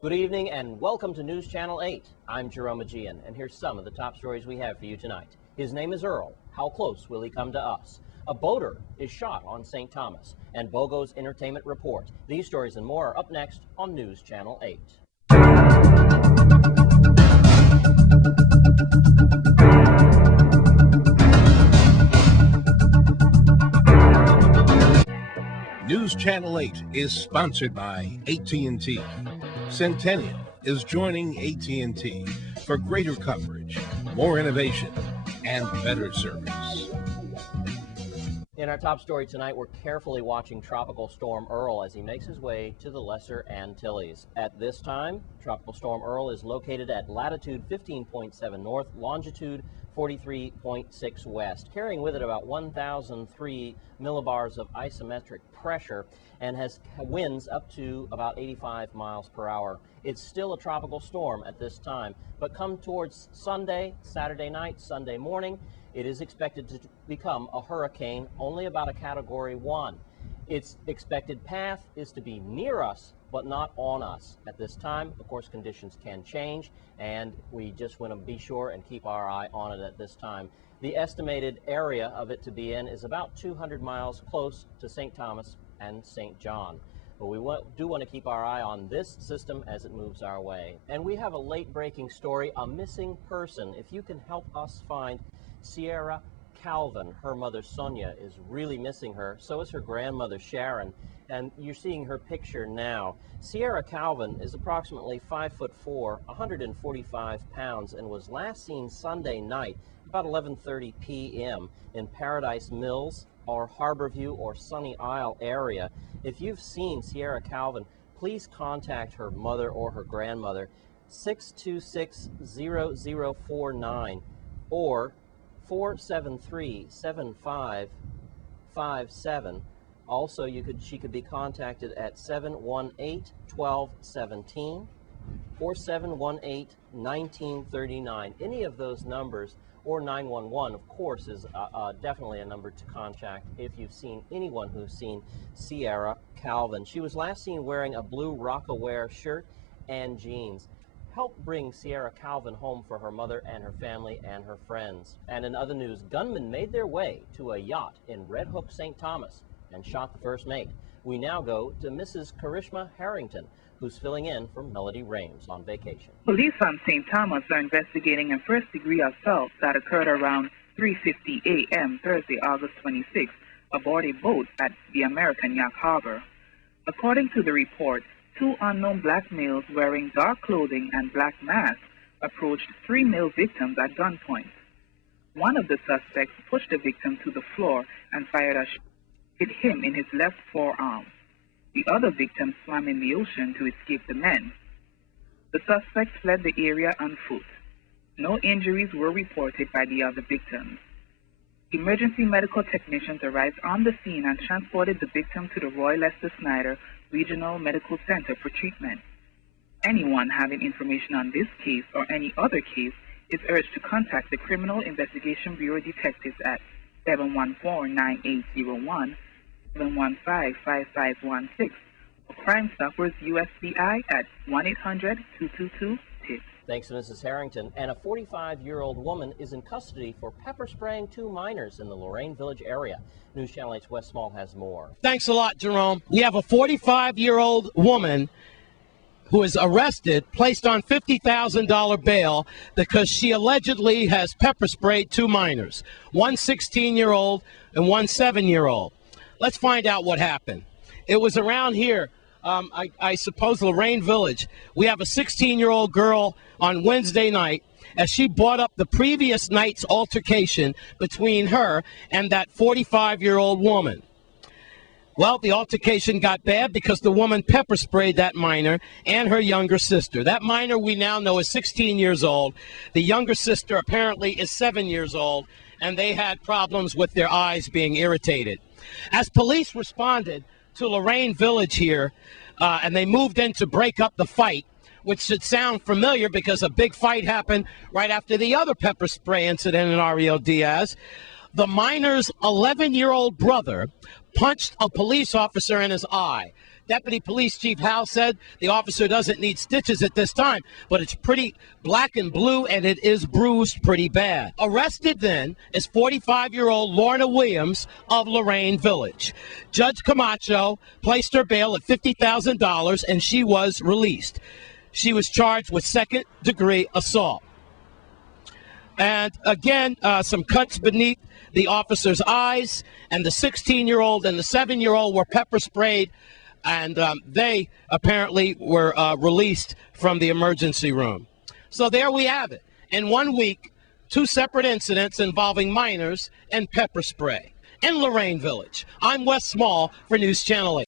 Good evening and welcome to News Channel 8. I'm Jerome Aegean, and here's some of the top stories we have for you tonight. His name is Earl. How close will he come to us? A boater is shot on St. Thomas, and BOGO's entertainment report. These stories and more are up next on News Channel 8. News Channel 8 is sponsored by AT&T. Centennial is joining AT&T for greater coverage, more innovation, and better service. In our top story tonight, we're carefully watching Tropical Storm Earl as he makes his way to the Lesser Antilles. At this time, Tropical Storm Earl is located at latitude 15.7 north, longitude 43.6 west, carrying with it about 1,003 millibars of isometric pressure and has winds up to about 85 miles per hour. It's still a tropical storm at this time, but come towards Sunday, Saturday night, Sunday morning, it is expected to become a hurricane, only about a Category 1. Its expected path is to be near us, but not on us at this time. Of course, conditions can change, and we just want to be sure and keep our eye on it at this time. The estimated area of it to be in is about 200 miles close to St. Thomas and St. John. But we do want to keep our eye on this system as it moves our way. And we have a late-breaking story, a missing person. If you can help us find Sierra Calvin, her mother Sonia is really missing her. So is her grandmother Sharon, and you're seeing her picture now. Sierra Calvin is approximately 5'4", 145 pounds, and was last seen Sunday night about 11:30 p.m. in Paradise Mills or Harborview or Sunny Isle area. If you've seen Sierra Calvin, please contact her mother or her grandmother, 626-0049 or 473-7557. Also, she could be contacted at 718-1217 or 718-1939. Any of those numbers, or 911, of course, is definitely a number to contact if you've seen anyone who's seen Sierra Calvin. She was last seen wearing a blue Rockaware shirt and jeans. Help bring Sierra Calvin home for her mother and her family and her friends. And in other news, gunmen made their way to a yacht in Red Hook, St. Thomas and shot the first mate. We now go to Mrs. Karishma Harrington, who's filling in for Melody Rames on vacation. Police on St. Thomas are investigating a first-degree assault that occurred around 3:50 a.m. Thursday, August 26, aboard a boat at the American Yacht Harbor. According to the report, two unknown black males wearing dark clothing and black masks approached three male victims at gunpoint. One of the suspects pushed the victim to the floor and fired a shot, hit him in his left forearm. The other victim swam in the ocean to escape the men. The suspect fled the area on foot. No injuries were reported by the other victims. Emergency medical technicians arrived on the scene and transported the victim to the Roy Lester Snyder Regional Medical Center for treatment. Anyone having information on this case or any other case is urged to contact the Criminal Investigation Bureau detectives at 714-9801, 715-5516, or Crime Stoppers USBI at 1-800-222-TIPS. Thanks to Mrs. Harrington. And a 45-year-old woman is in custody for pepper spraying two minors in the Lorraine Village area. News Channel 8's Wes Small has more. Thanks a lot, Jerome. We have a 45-year-old woman who is arrested, placed on $50,000 bail because she allegedly has pepper sprayed two minors, one 16-year-old and one 7-year-old. Let's find out what happened. It was around here, I suppose Lorraine Village. We have a 16-year-old girl on Wednesday night as she brought up the previous night's altercation between her and that 45-year-old woman. Well, the altercation got bad because the woman pepper sprayed that minor and her younger sister. That minor we now know is 16 years old. The younger sister apparently is 7 years old, and they had problems with their eyes being irritated. As police responded to Lorraine Village here, and they moved in to break up the fight, which should sound familiar because a big fight happened right after the other pepper spray incident in Ariel Diaz. The minor's 11-year-old brother punched a police officer in his eye. Deputy Police Chief Howe said the officer doesn't need stitches at this time, but it's pretty black and blue, and it is bruised pretty bad. Arrested then is 45-year-old Lorna Williams of Lorraine Village. Judge Camacho placed her bail at $50,000, and she was released. She was charged with second-degree assault. And again, some cuts beneath the officer's eyes, and the 16-year-old and the 7-year-old were pepper sprayed, and they apparently were released from the emergency room. So there we have it. In 1 week, 2 separate incidents involving minors and pepper spray in Lorraine Village. I'm Wes Small for News Channel 8.